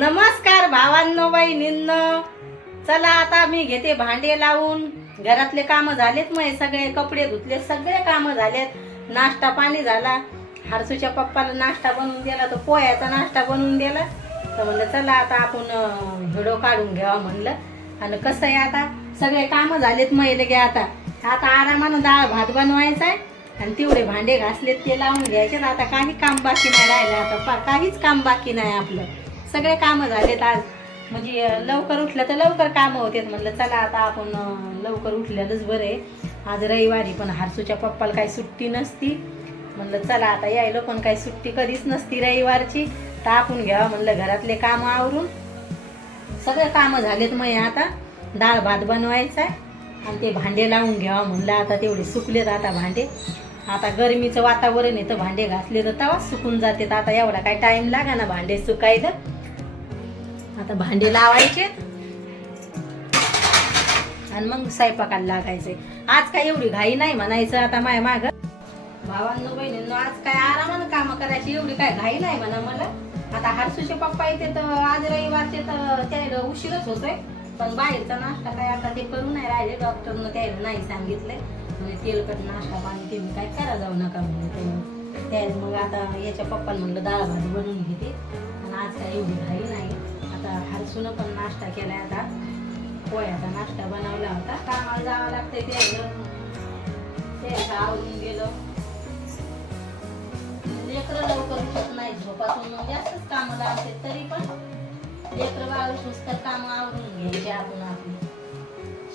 नमस्कार भावांनो बहिणींनो. चला आता मी घेते भांडे लावून. घरातले काम झालेत मग सगळे कपडे धुतले सगळे काम झालेत. नाश्ता पाणी झाला. हारसूच्या पप्पाला नाश्ता बनवून दिला तर पोह्याचा नाश्ता बनवून दिला. तर म्हणलं चला आता आपण व्हिडिओ काढून घ्यावा म्हणलं. आणि कसं आहे आता? सगळे कामं झालेत महिले लगे आता. आता आरामानं डाळ भात बनवायचा आहे. आणि तेवढे भांडे घासलेत ते लावून घ्यायचे आता काही काम बाकी नाही राहिलं. आता पा- काहीच काम बाकी नाही आपलं. सगळे कामं झालेत आज. म्हणजे लवकर उठलं तर लवकर कामं होतेत म्हणलं चला आता आपण लवकर उठलेलंच बरं आहे. आज रविवारी पण हारसूच्या पप्पाला काही सुट्टी नसती. म्हणलं चला आता यायलो पण काही सुट्टी कधीच नसती रविवारची. तर आपण घ्यावा म्हणलं घरातले कामं आवरून. सगळे कामं झालेत मग आता. डाळ भात बनवायचा आहे. आणि ते भांडे लावून घ्यावा म्हणलं आता तेवढे सुकलेत आता भांडे. आता गरमीचं वातावरण आहे तर भांडे घासले तर तवा सुकून जाते तर आता एवढा काय टाईम लागा ना भांडे सुकायला. आता भांडे लावायचे. आणि मग स्वयंपाकाला लागायचे. आज काय एवढी घाई नाही म्हणायचं आता माय माग. भावांनो बहिणींनो आज काय आरामानं कामं करायची एवढी काय घाई नाही म्हणा मला. आता हरसूचे पप्पा येते तर आज रविवारचे तर त्याला उशीरच होतोय. पण बाहेरचा नाश्ता काय आता ते करू नाही राहिले. डॉक्टरनं त्याला नाही सांगितलंय म्हणजे तेलकट नाश्ता पाणी तुम्ही काय करा जाऊ नका म्हणजे त्याला. मग आता याच्या पप्पाला म्हणलं डाळ भाजी बनवून घेते. आणि आज काय एवढी घाई हरसून पण नाश्ता केला आता. पोह्याचा नाश्ता बनवला होता. कामाला जावं लागतंय त्याला त्याचं आवरून गेलं. लेकरं लवकर उठत नाही झोपातून. मग जास्तच कामं लागते तरी पण. लेकरं बाळूस तर कामं आवरून घ्यायचे आपण आपली.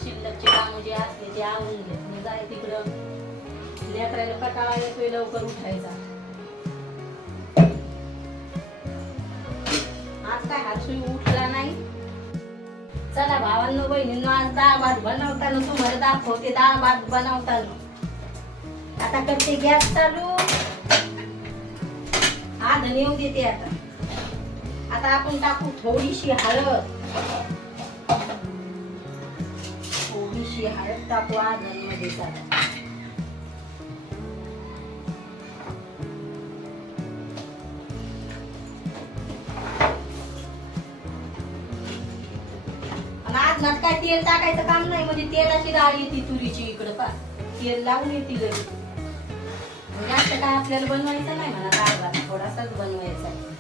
शिल्लकचे कामं जे असले ते आवरून घेत. मग जाय तिकडं. लेकराला कटाळा येतोय लवकर उठायचा. चला भावांनो बहिणींनो आज डाळ भात बनवताना तुम्हाला दाखवते डाळ भात बनवताना. आता करते गॅस चालू. आधन येऊ देते आता. आता आपण टाकू थोडीशी हळद. थोडीशी हळद टाकू मध्ये चालू. आणि काय तेल टाकायचं काम नाही म्हणजे तेलाची डाळ येते तुरीची इकडं पा तेल लावून येते म्हणजे जास्त काय आपल्याला बनवायचं नाही म्हणा डाळ थोडासाच बनवायचा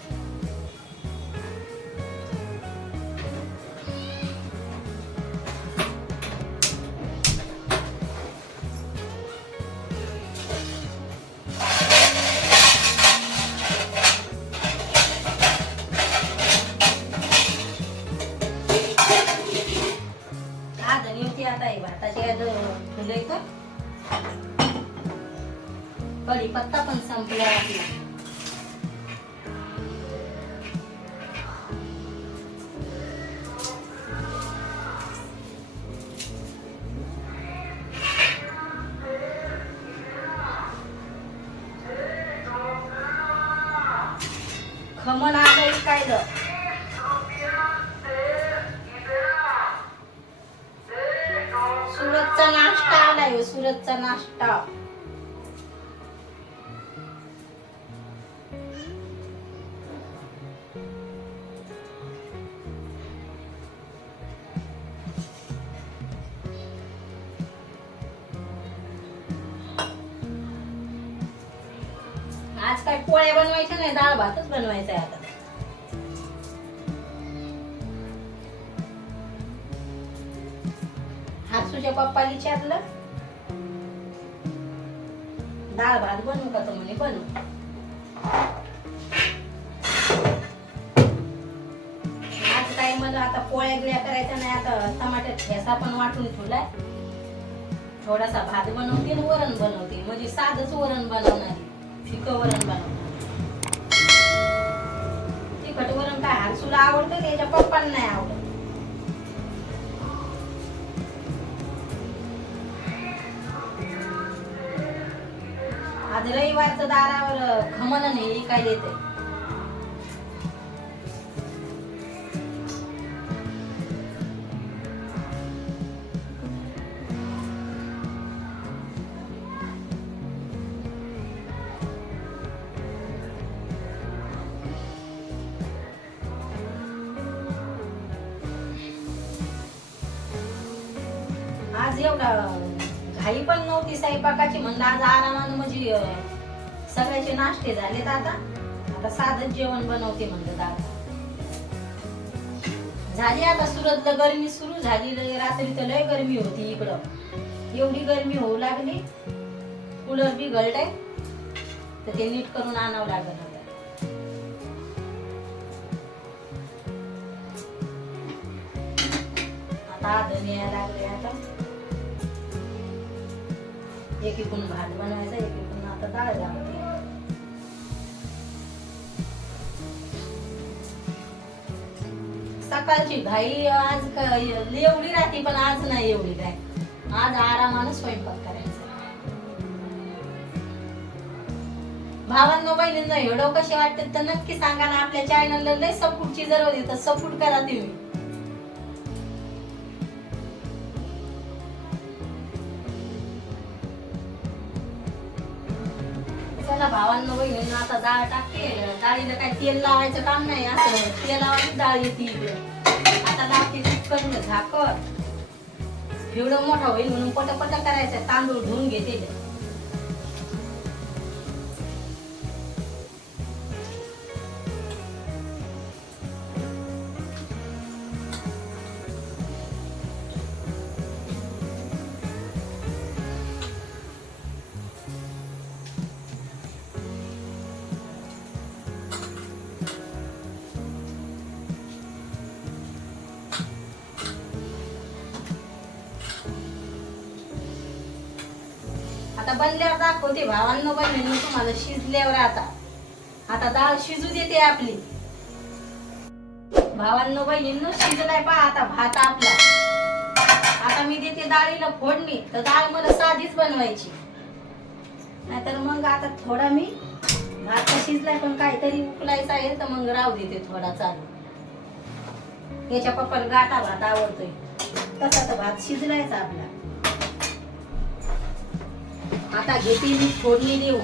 कढीपत्ता पण संपला आपला खमण आलंय कायलं सूरजचा नाश्ता. आज काय पोळ्या बनवायच्या नाही डाळ भातच बनवायचा आहे आता. हातसूच्या पप्पा विचारलं डाळ भात बनवू का तुम्ही म्हणे? बनवू. आज काय मला आता पोळ्या गिळ्या करायच्या नाही आता टमाट्यात ठेसा पण वाटून ठेवलाय. थोडासा भात बनवते आणि वरण बनवते. म्हणजे साधच वरण बनवणार फिकं वरण बनवणार. तिखट वरण काय हारसूला आवडतं त्याच्या पप्पांना नाही आवडत. आज रविवारचं दारावर खमन नाही काय येत आज एवढा घाई पण नव्हती स्वयंपाकाची म्हणलं आज आरामान म्हणजे सगळ्याचे नाश्ते झालेत आता. आता साधं जेवण बनवते म्हणलं दादा. झाली आता सुरतला गरमी सुरू झाली रात्री तर लय गरमी होती इकडं. एवढी गरमी होऊ लागली कूलर बिघडलाय तर ते नीट करून आणावं लागलं. आता. यायला लागले आता. एक एकूण भात बनवायचा एक एकूण आता डाळ सकाळची घाई आज एवढी राहते पण आज नाही एवढी काय. आज आरामानं स्वयंपाक करायचा. भावांनो बहिणींना व्हिडिओ कसे वाटतात तर नक्की सांगा ना. आपल्या चॅनलला लय सपोर्टची जरूर येतात सपोर्ट करा तुम्ही. चला भावांना बहिणींना आता डाळ टाकते. डाळीला काय तेल लावायचं काम नाही असं तेलावाची डाळ येते आता लावते कुकर झाकत एवढं मोठा होईल म्हणून पटापट करायचं तांदूळ धुवून घेते. आता बनल्यावर दाखवते भावांनो बहिणींनो तुम्हाला शिजल्यावर आता. आता डाळ शिजू देते आपली. भावांनो बहिणींनो शिजलाय पहा आता भात आपला. आता मी देते डाळीला फोडणी. तर डाळ मला साधीच बनवायची. नाहीतर मग आता थोडा मी भात तर शिजलाय पण काहीतरी उकलायचा आहे तर मग राहू देते थोडा चालू. याच्या पप्पाला गाठा भात आवडतोय. तसा तर भात शिजलायचा आपला. आता घेते मी फोडणी देऊ.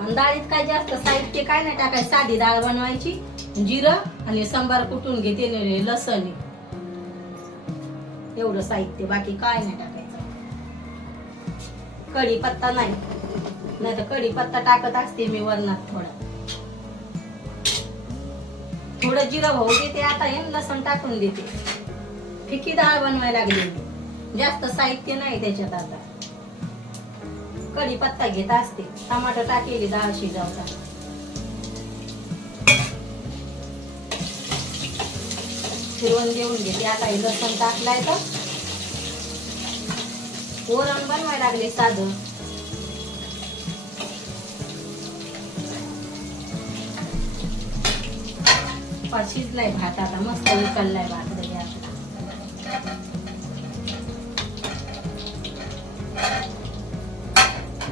आणि डाळीत काय जास्त साहित्य काय नाही टाकायचं. साधी डाळ बनवायची जिरं आणि सांबार कुटून घेते लसण. एवढं साहित्य बाकी काय नाही टाकायचं. कढीपत्ता नाही. नाही तर कढीपत्ता टाकत असते मी वरणात थोडा. थोडं जिरं भाऊ देते आता हे लसण टाकून देते. फिकी डाळ बनवायला लागली जास्त साहित्य नाही त्याच्यात आता. कढीपत्ता घेत असते. टमाटर टाकेली डाळ शिजवता. फिरवून देऊन घेते. आता हे लसण टाकलाय तर. वरण बनवायला लागले साधं. शिजलाय भात आता मस्त उकललाय भात लगे आपला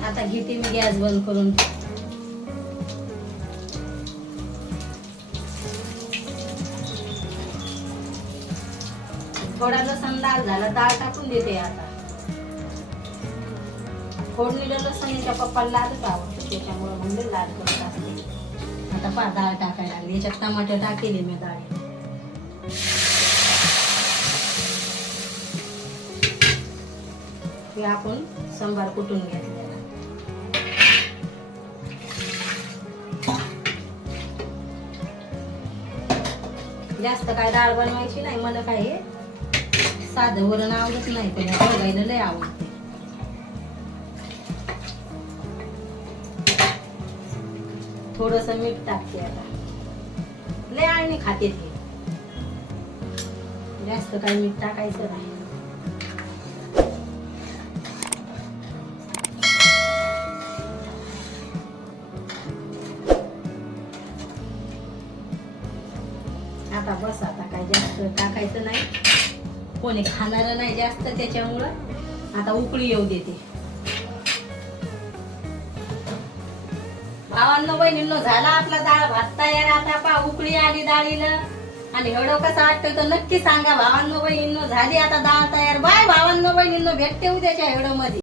आता घेते मी गॅस बंद करून. थोडा लसण लाल झाला डाळ टाकून देते आता. फोडणीला लसण याच्या पप्पाला लादच आवडतो त्याच्यामुळे म्हणजे लाल करत असते आता पा डाळ टाकायला लागली. याच्यात टमाटर टाकेले मी डाळी. हे आपण सांबार कुटून घेतलेला? जास्त काय डाळ बनवायची नाही मला काय साधं वरण आवडत नाही पण बघायला लय आवडते. थोडस मीठ टाकते आता. लय आणि खाते ते. जास्त काही मीठ टाकायचं नाही. आता बस आता काय जास्त टाकायचं नाही. कोणी खाणार नाही जास्त त्याच्यामुळं. आता उकळी येऊ देते. भावांनो बहिणींनो झाला आपला डाळ भात तयार. आता पा उकळी आली डाळीला. आणि एवढं कसं वाटतं तर नक्की सांगा भावांनो बहिणींनो झाली आता डाळ तयार. बाय भावांनो बहिणींनो भेटते उद्याच्या एवढं मध्ये.